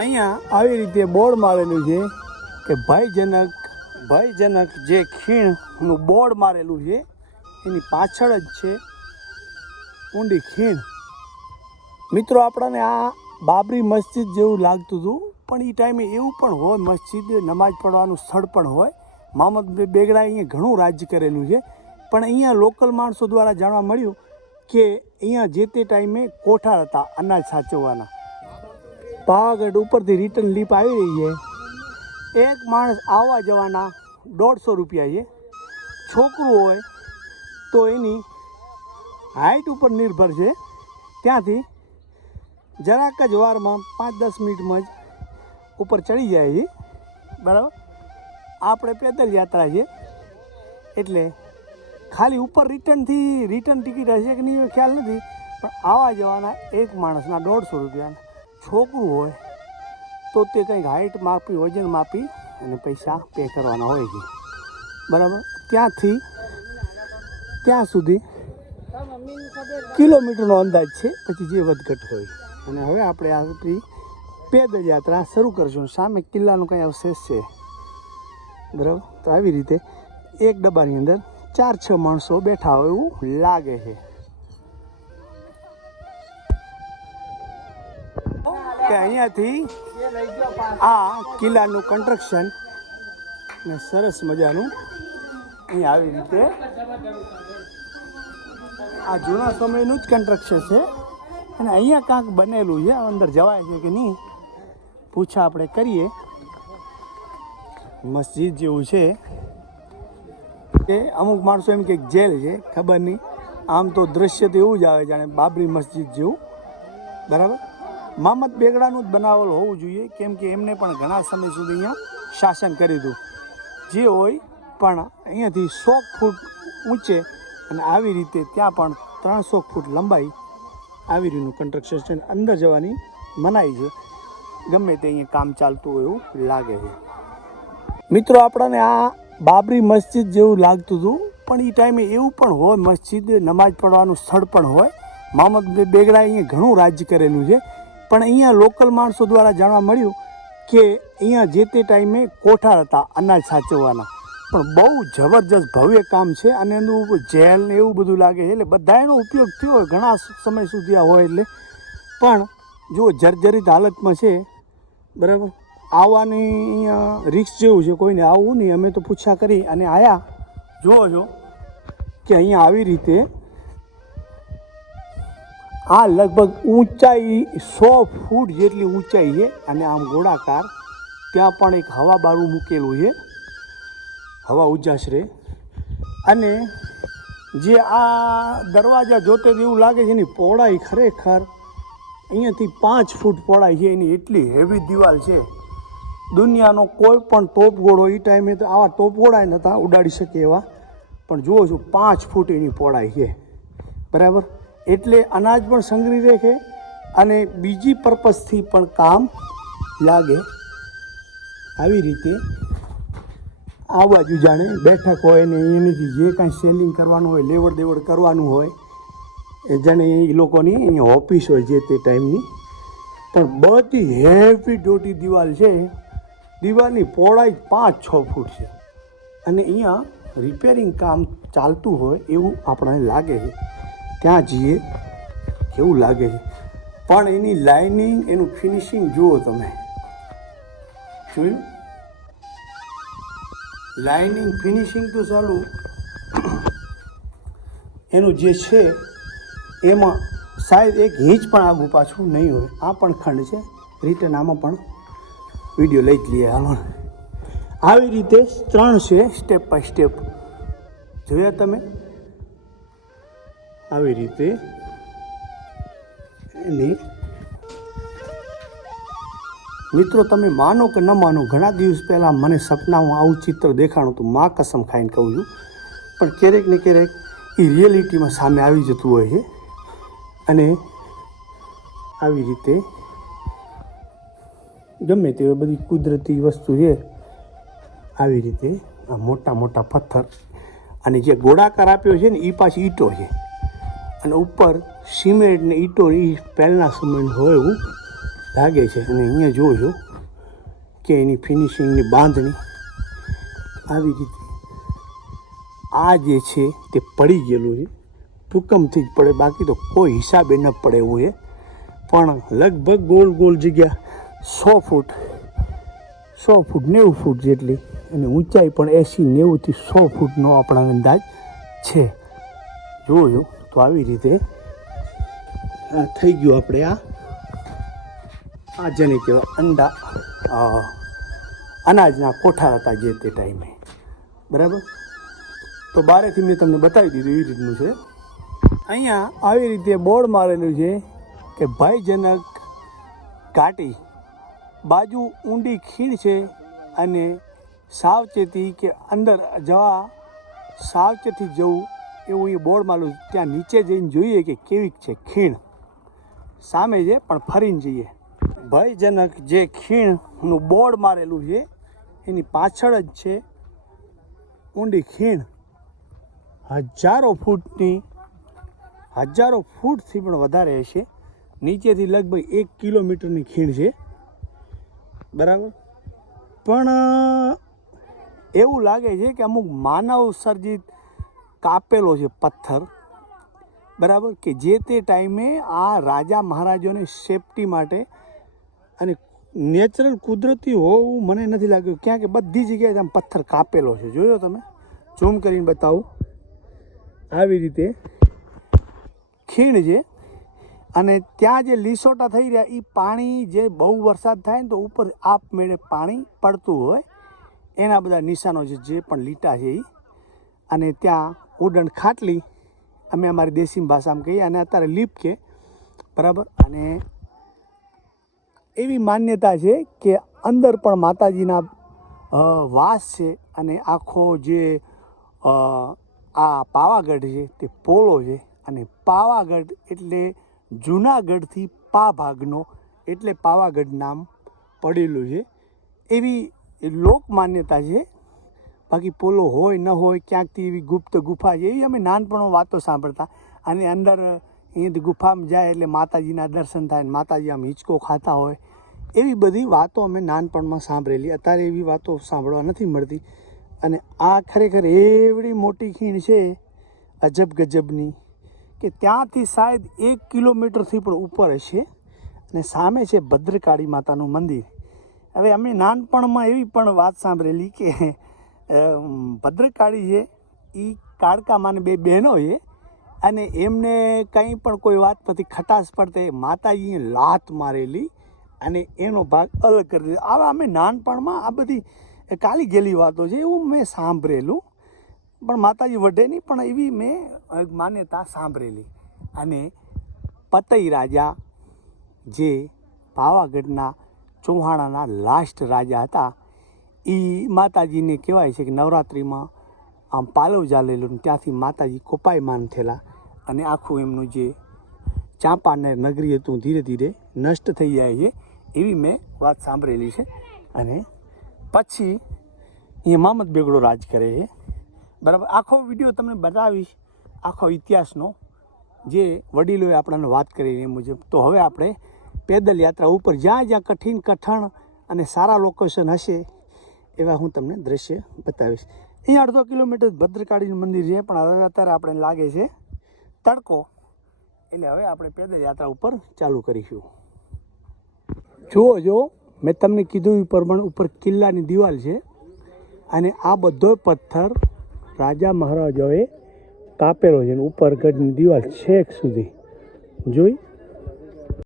અહીંયા આવી રીતે બોર્ડ મારેલું છે કે ભયજનક ભયજનક જે ખીણનું બોર્ડ મારેલું છે, એની પાછળ જ છે ઊંડી ખીણ. મિત્રો, આપણને આ બાબરી મસ્જિદ જેવું લાગતું હતું, પણ એ ટાઈમે એવું પણ હોય, મસ્જિદ નમાજ પડવાનું સ્થળ પણ હોય. મોહમ્મદ બેગડાએ અહીંયા ઘણું રાજ્ય કરેલું છે, પણ અહીંયા લોકલ માણસો દ્વારા જાણવા મળ્યું કે અહીંયા જે તે ટાઈમે કોઠાર હતા અનાજ સાચવવાના. પાવાગઢ ઉપરથી રિટર્ન લીપ આવી રહી છે. એક માણસ આવવા જવાના દોઢસો રૂપિયા છે. છોકરું હોય તો એની હાઇટ ઉપર નિર્ભર છે. ત્યાંથી જરાક જ વારમાં પાંચ દસ મિનિટમાં જ ઉપર ચડી જાય છે. બરાબર? આપણે પેદલ યાત્રા છે. એટલે ખાલી ઉપર રિટર્નથી રિટર્ન ટિકિટ હશે કે નહીં ખ્યાલ નથી. પણ આવવા જવાના એક માણસના દોઢસો રૂપિયા છોકરું હોય, તો તે કંઈક હાઇટ માપી, વજન માપી અને પૈસા પે કરવાના હોય છે. બરાબર? ત્યાંથી, ત્યાં સુધી કિલોમીટરનો અંદાજ છે, પછી જે વધઘટ હોય. અને હવે આપણે આપણી પેદલ યાત્રા શરૂ કરશું. સામે કિલ્લાનું કંઈ અવશેષ છે? બરાબર? તો આવી રીતે એક ડબ્બાની અંદર ચાર છ માણસો બેઠા હોય એવું લાગે છે. કે અહીંયાથી આ કિલ્લાનું કન્સ્ટ્રક્શન ને સરસ મજાનું અહીં આવી રીતે આ જૂના સમયનું જ કન્સ્ટ્રક્શન છે. અને અહીંયા કાંક બનેલું છે. અંદર જવાય છે કે નહીં? પૂછા આપણે કરીએ. મસ્જિદ જેવું છે. કે અમુક માણસો એમ કે જેલ છે. ખબર નહીં. આમ તો દ્રશ્ય તો એવું જ આવે જાણે બાબરી મસ્જિદ જેવું. બરાબર? મોહમ્મદ બેગડાનું જ બનાવેલ હોવું જોઈએ, કેમ કે એમને પણ ઘણા સમય સુધી અહીંયા શાસન કર્યું હતું જે હોય પણ અહીંયાથી સો ફૂટ ઊંચે અને આવી રીતે ત્યાં પણ ત્રણસો ફૂટ લંબાઈ આવી રીતનું કન્સ્ટ્રક્શન અંદર જવાની મનાઈ છે. ગમે તે અહીંયા કામ ચાલતું હોય એવું લાગે છે. મિત્રો, આપણને આ બાબરી મસ્જિદ જેવું લાગતું હતું, પણ એ ટાઈમે એવું પણ હોય, મસ્જિદ, નમાજ પડવાનું સ્થળ પણ હોય. મોહમ્મદ બેગડાએ અહીંયા ઘણું રાજ્ય કરેલું છે. પણ અહીંયા લોકલ માણસો દ્વારા જાણવા મળ્યું કે અહીંયા જે તે ટાઈમે કોઠાર હતા, અનાજ સાચવવાના. પણ બહુ જબરજસ્ત ભવ્ય કામ છે અને એનું જેલ ને એવું બધું લાગે એટલે બધા એનો ઉપયોગ થયો હોય, ઘણા સમય સુધી આ હોય એટલે. પણ જો જર્જરિત હાલતમાં છે, બરાબર? આવવાની અહીંયા રિક્સ જેવું છે, કોઈને આવવું નહીં. અમે તો પૂછા કરી અને આયા. જુઓ છો કે અહીંયા આવી રીતે આ લગભગ ઊંચાઈ સો ફૂટ જેટલી ઊંચાઈ છે અને આમ ગોળાકાર. ત્યાં પણ એક હવા બારું મૂકેલું છે. હવા ઉજાસરે. અને જે આ દરવાજા જોતે એવું લાગે છે એની પહોળાઈ ખરેખર અહીંયાથી પાંચ ફૂટ પહોળાઈ છે, એની એટલી હેવી દિવાલ છે. દુનિયાનો કોઈ પણ તોપગોળો એ ટાઈમે તો આવા તોપગોળા નહોતા ઉડાડી શકે એવા. પણ જુઓ છો, પાંચ ફૂટ એની પહોળાઈ છે. બરાબર? એટલે અનાજ પણ સંગ્રહી રહે અને બીજી પર્પઝથી પણ કામ લાગે. આવી રીતે આ બાજુ જાણે બેઠક હોય ને એનીથી જે કાંઈ સેલિંગ કરવાનું હોય, લેવડ દેવડ કરવાનું હોય, એ જાણે એ લોકોની અહીંયા ઓફિસ હોય જે તે ટાઈમની. પણ બધી હેવી ડોટી દિવાલ છે, દિવાલની પહોળાઈ પાંચ છ ફૂટ છે. અને અહીંયા રિપેરિંગ કામ ચાલતું હોય એવું આપણને લાગે છે. ત્યાં જઈએ. કેવું લાગે છે? પણ એની લાઇનિંગ એનું ફિનિશિંગ જુઓ તમે. જોયું? લાઇનિંગ ફિનિશિંગ તો ચાલુ. એનું જે છે, એમાં શાયદ એક હિંચ પણ આગું પાછું નહીં હોય. આ પણ ખંડ છે. રિટર્ન આમાં પણ વીડિયો લઈ જ લઈએ. હાલો. આવી રીતે ત્રણ છે સ્ટેપ બાય સ્ટેપ જોયા તમે? આવી રીતે એની મિત્રો, તમે માનો કે ન માનો, ઘણા દિવસ પહેલાં મને સપનામાં આવું ચિત્ર દેખાણું તો મા કસમ ખાઈને કહું છું. પણ ક્યારેક ને ક્યારેક એ રિયલિટીમાં સામે આવી જતું હોય છે. અને આવી રીતે ગમે તેવી બધી કુદરતી વસ્તુ છે, આવી રીતે આ મોટા મોટા પથ્થર અને જે ગોળાકાર આપ્યો છે ને એ પાછી ઈંટો છે. અને ઉપર સિમેન્ટ ને ઈંટો એ પહેલાંના સમયનું હોય એવું લાગે છે. અને અહીંયા છો કે એની ફિનિશિંગની બાંધણી આવી રીતે આ જે છે તે પડી ગયેલું છે. ભૂકંપથી જ પડે, બાકી તો કોઈ હિસાબે ન પડે એવું છે. પણ લગભગ ગોલ ગોલ જગ્યા સો ફૂટ સો ફૂટ, નેવું ફૂટ જેટલી અને ઊંચાઈ પણ એંસી નેવુંથી સો ફૂટનો આપણા અંદાજ છે. જોયો તો આવી રીતે થઈ ગયું આપણે આ. આ જેને કહેવાય અંડા. અનાજના કોઠાર હતા જે તે ટાઈમે. બરાબર? તો બારેથી મેં તમને બતાવી દીધું એવી રીતનું છે. અહીંયા આવી રીતે બોર્ડ મારેલું છે કે ભયજનક ઘાટી. બાજુ ઊંડી ખીણ છે અને સાવચેતી કે અંદર જવા સાવચેતી જવું એવું એ બોર્ડ માલું ત્યાં નીચે જઈને જોઈએ કે કેવી છે ખીણ. સામે છે, પણ ફરીને જઈએ. ભયજનક જે ખીણનું બોર્ડ મારેલું છે, એની પાછળ જ છે ઊંડી ખીણ. હજારો ફૂટની, હજારો ફૂટથી પણ વધારે હશે. નીચેથી લગભગ એક કિલોમીટરની ખીણ છે. બરાબર? પણ એવું લાગે છે કે અમુક માનવ સર્જિત કાપેલો છે પથ્થર. બરાબર? કે જે તે ટાઈમે આ રાજા મહારાજોની સેફટી માટે અને નેચરલ કુદરતી હોવું મને નથી લાગ્યું. ક્યાં કે બધી જગ્યાએ આમ પથ્થર કાપેલો છે. જોયો તમે? ઝૂમ કરીને બતાવું. આવી રીતે ખીણ છે અને ત્યાં જે લીસોટા થઈ રહ્યા એ પાણી જે બહુ વરસાદ થાય ને તો ઉપર આપમેળે પાણી પડતું હોય. એના બધા નિશાનો છે જે પણ લીટા છે એ અને ત્યાં ઉડણ ખાટલી અમે અમારી દેશી ભાષામાં કહીએ અને અત્યારે લીપ કે, બરાબર? અને એવી માન્યતા છે કે અંદર પણ માતાજીના વાસ છે અને આખો જે આ પાવાગઢ છે તે પોળો છે અને પાવાગઢ એટલે જૂનાગઢથી પા ભાગનો એટલે પાવાગઢ નામ પડેલું છે. એવી લોક માન્યતા છે બાકી પોલો હોય, ન હોય, ક્યાંકથી એવી ગુપ્ત ગુફા છે એવી અમે નાનપણમાં વાતો સાંભળતા. અને અંદર અહીંયાથી ગુફામાં જાય એટલે માતાજીના દર્શન થાય અને માતાજી આમ હિંચકો ખાતા હોય. એવી બધી વાતો અમે નાનપણમાં સાંભળેલી. અત્યારે એવી વાતો સાંભળવા નથી મળતી. અને આ ખરેખર એવડી મોટી ખીણ છે અજબ ગજબની કે ત્યાંથી શાયદ એક કિલોમીટરથી પણ ઉપર હશે. અને સામે છે ભદ્રકાળી માતાનું મંદિર. હવે અમે નાનપણમાં એવી પણ વાત સાંભળેલી કે ભદ્રકાળી છે. એ કાળકામાં બે બહેનો છે અને એમને કંઈ પણ કોઈ વાત પછી ખટાશ પડતે માતાજીએ લાત મારેલી અને એનો ભાગ અલગ કરી દીધો. આવા અમે નાનપણમાં આ બધી કાલી ગયેલી વાતો છે એવું મેં સાંભળેલું. પણ માતાજી વઢે નહીં, પણ એવી મેં માન્યતા સાંભળેલી. અને પતઈ રાજા જે પાવાગઢના ચૌહાણાના લાસ્ટ રાજા હતા એ માતાજીને કહેવાય છે કે નવરાત્રિમાં આમ પાલવ ચાલેલું ને ત્યાંથી માતાજી કોપાયમાન થયેલા. અને આખું એમનું જે ચાંપાને નગરી હતું, ધીરે ધીરે નષ્ટ થઈ જાય છે, એવી મેં વાત સાંભળેલી છે. અને પછી અહીંયા મામદ બેગડો રાજ કરે છે. બરાબર, આખો વીડિયો તમને બતાવીશ, આખો ઇતિહાસનો. જે વડીલોએ આપણને વાત કરી એ મુજબ. તો હવે આપણે પેદલ યાત્રા ઉપર જ્યાં જ્યાં કઠિન કઠણ અને સારા લોકેશન હશે એવા હું તમને દ્રશ્ય બતાવીશ. અહીં અડધો કિલોમીટર ભદ્રકાળીનું મંદિર છે, પણ હવે અત્યારે આપણે લાગે છે તડકો. એટલે હવે આપણે પેદલ યાત્રા ઉપર ચાલુ કરીશું. જુઓ જો મેં તમને કીધું એ પ્રમાણે ઉપર કિલ્લાની દિવાલ છે અને આ બધો પથ્થર રાજા મહારાજાઓએ કાપેલો છે અને ઉપર ગઢની દિવાલ છેક સુધી. જોઈ?